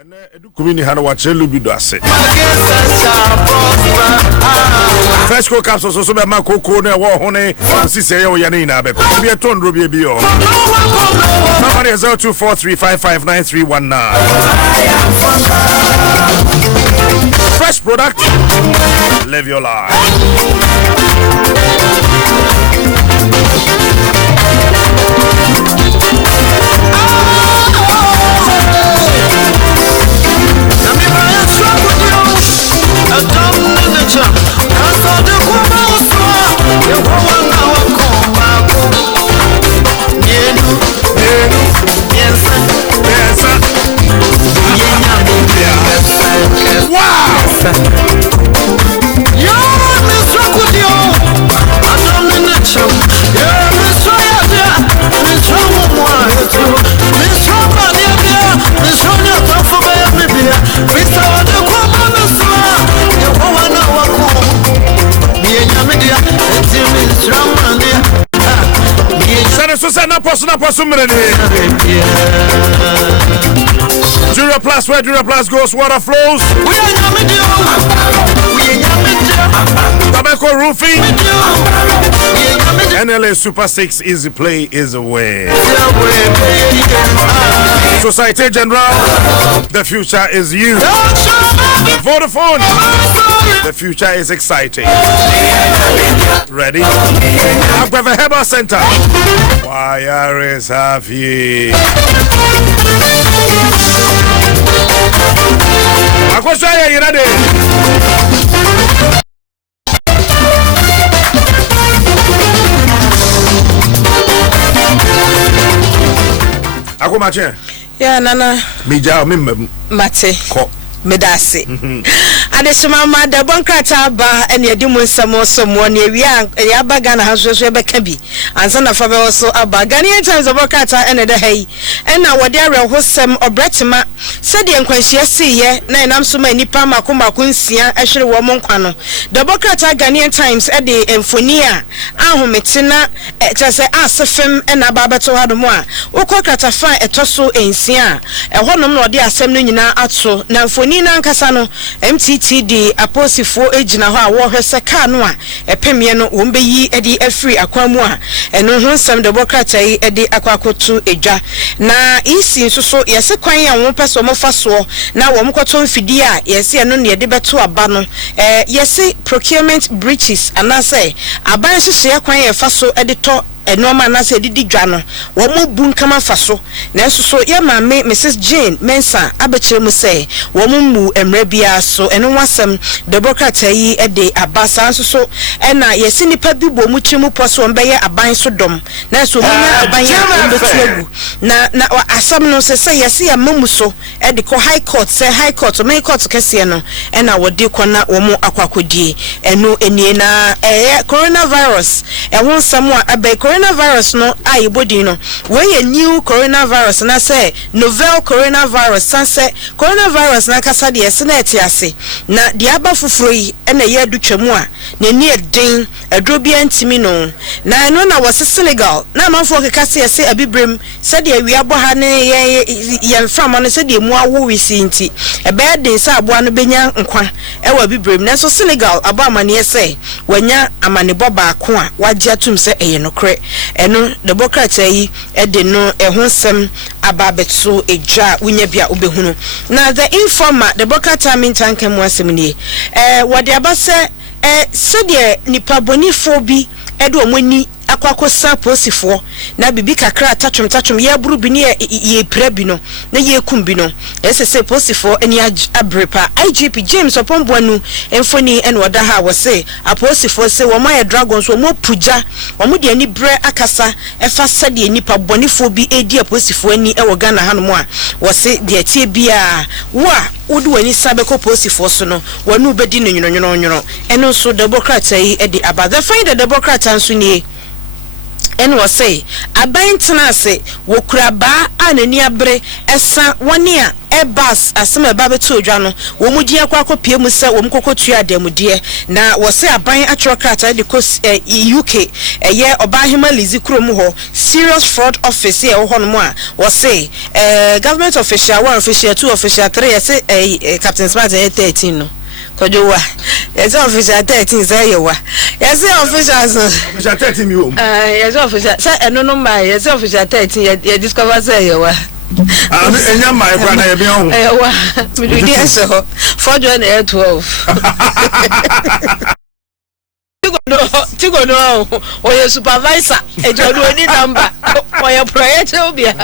And edu kumini hana wache lubido ase. Fresh co capsules so be ma koko na wo hone sisi ye wo yane ina be ko bi etondro bi bi o. Number 0243559319. Fresh product, live your life. Dura Plus, where Dura Plus goes, water flows. Tobacco roofing. NLA Super 6 Easy Play is away. Societe Generale, the future is you. Vodafone, the future is exciting. Ready? Agbeve Herbal Center. Why is happy? Akwashaya, you ready? Akumache. Yeah, Nana. Mija, Mate. Ko. Medasi. Adesuma ma da bonkrata ba ene edimu nsamo somo ne ewia yabaga na haso ebe kabi ansa na fa be so aba Ghanaian Times bonkrata ene da hai ena wode arehosem obretima sede enkwanhia siye na enam so ma nipa makomako nsia ehwere wo monkwa no da bonkrata Ghanaian Times ede emfonia ahomete na chese asefem ena babeto hadomo a ukokrata fa etoso ensia ehonom na ode asem no nyina ato na mfoni na nkasa no MTTD aposifo ejina ho a wo hwese ka no a epemie no wo mbeyi edi afri akwamu a eno ho nsem de bokrata yi edi akwakotu edwa na isi nsoso yese kwan ya wo peso mo faso na wo mkoto mfidi a yese eno ne de beto aba no yese procurement breaches anase aban hye kwan ya faso edi to enoma na se didi dwa no wo mo bu nkama faso na nso so ye maame Mrs Jane Mensa abekire mu se wo mo mu emra bia so eno wasem de bokrata yi ede abasa nso so ena yesi nipa bi bo mu chimu poso mbeye aban so dom na so mo nya aban ya mbetuagu na asam no se yesi ya mamu so ede ko high court se high court main court kese no ena wodi ko na wo mo akwakodie eno enie na coronavirus wo nsam a abai coronavirus no body no we new coronavirus na say novel coronavirus sanse coronavirus na kasa de ese na etiase na de aba fufuro yi na ye adutwamu a na ni edin adrobia ntimi no na no na was Senegal na manfo kekase ese abibrem se de awia bo ha ne ye mfama no se de mu awo wisi nti ebe den se abo no benya nkwa wa abibrem na so Senegal abo amane ese wanya amane boba ko a wagye atum se eye no kre eno de bokrata yi ede no ehonsem ababeto eja wunya bia obehunu na the informer de bokrata mintanka mu asem ni wode abase sede nipa bonifo bi edo omani akwakosa posifo na bibi kakra tachum ye buru bi ne ye pra bi no na ye kum bi no esese posifo eni abrepa IGP James Opomboanu emfoni en wada ha wo se aposifo se wo ma dragons wo mo puja wo mo de ani bre akasa efa sade nipa bonifo bi edi aposifo ani e wo Ghana hanom a wo se de tie bia wo a wodi wani sabe ko posifo so no wanu bedi no nyono eno so democrat yi edi aba the find the democrat anso ni en was say aban tenase wo kura ba anani abre esa wani a Airbus asema ba beto odwa no wo mu gye akwa kopie mu se wo mu kokotu ademude na wo se aban atro krata de ko UK ye obahema lizi krom ho serious fraud office ye ho no mu a wo se government official 1 official 2 official 3 ye se Captain Smart 13 no kojowa ye se official 13 say ye wa ye se officials official 13 mi wo ye se official say eno no ma ye se official 13 ye discover say ye wa enya ma ekwa na ye bi ho wa mi do dey so for join 12 Tigo no o ye supervisor e jodo ni number o ye project obia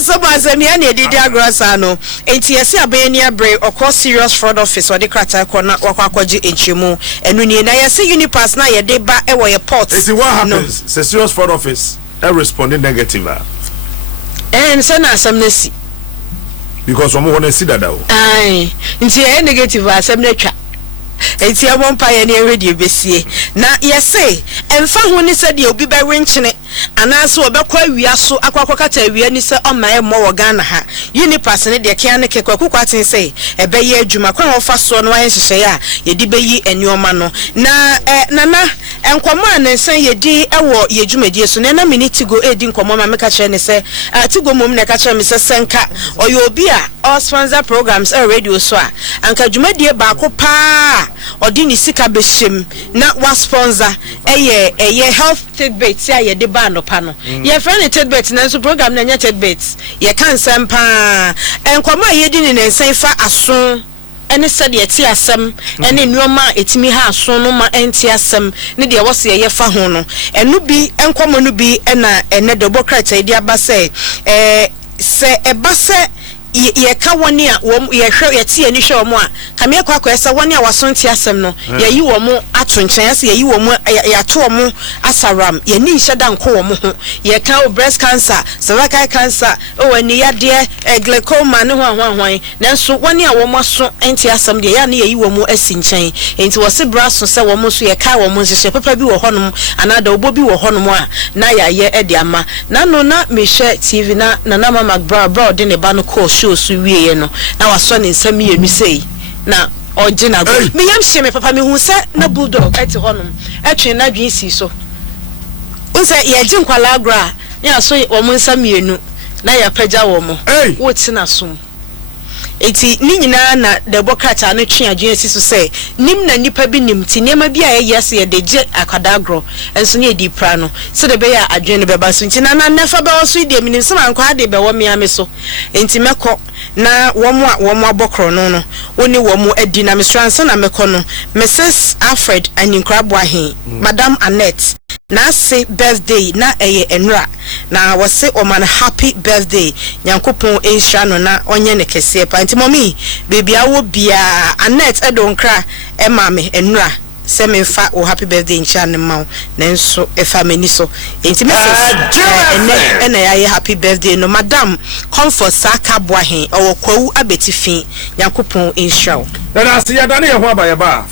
so ba me na edidi agrasa no enti yesi abani abre okọ serious fraud office o de krata ko na wakwakoje enchemu enu ni na yesi Unipass na ye de ba e wo ye port. What happens? No. Serious fraud office responding negative. So na asem na si because omo wona si dada o ai nti e negative asem na twa enti e bompa ye na ewedi ebesie na yese emfa ho ni se de obi ba wenchene anaso obekwa awia so akwakokata awia ni se oma e mo wo Ghana ha Unipass ne de kia ne kekwa kwakwatin se ebe ye adwuma kwa ho fa so no wa hyehyɛ ya ye di beyi enioma no na nana enkomo anensan ye di ewo ye dwumadie so na minute go edi nkomo ma meka kire ne se tigo mom ne ka kire me se senka oyo obi a all sponsor programs radio so a anka dwumadie ba ko pa odi ni sika behyem na wa sponsor eye health tidbits ya ye de ba no pa no ye friend tidbits na so program na nya tidbits ye kan sempa enkomo ye di ni nensan fa aso ene said ye ti asem ene nuoma etimi ha aso no ma enti asem ne de wose ye fa ho no enu bi enkomo no bi na ene de bokrata di aba se se ebase ye ka woni a ye hwe ye ti ani hwe omo a kame akwa esa woni a wasonti asem no ye yi wo mo ato nchen ase ye yi wo mo ye ato omo asaram ye ni hye da nko wo mo ho ye ka breast cancer cervical cancer o ani yade glaucoma ne ho ahwan nanso woni a wo mo so enti asem de ya ne ye yi wo mo asi nchen enti wo se braso se wo mo so ye ka wo mo nhye papa bi wo honom anada obo bi wo honom a na ya ye ede ama na no na me hwe TV na Nana Mama bra de ne ba no ko so wiye no na waso ne nsam yenu sei na ogina go me yam hye me papa me hu se na bulldog eti honum etwe na dwen si so unse ye ji nkwala agra ya so wo mo nsam yenu na ya pagya wo mo wo tina som eti ni nyina na de bokata no twe adwen si so se nim na nipa bi nim ti nema bi a ye se ye de je akada agro enso ne di pra no se de be ya adwen ne be ba so nti na nefa be wo so de minim se man kwa de be wo me ame so enti mekọ na womo abokro no woni womo adi na mesranse na mekọ no Mrs Alfred Aninkrabo ahe Madam Annette na say birthday na enra na wose oman happy birthday nyankopon enhra no na onye ne kese pa nti mommy baby awo bia Annette edonkra emame enra se me fa o happy birthday ncha ne mawo nanso efa mani so enti message ene ya happy birthday no Madam Comfort Saka Boahen owo kwawu abetifin nyankopon enhra na asi ya dane ye ho abayeba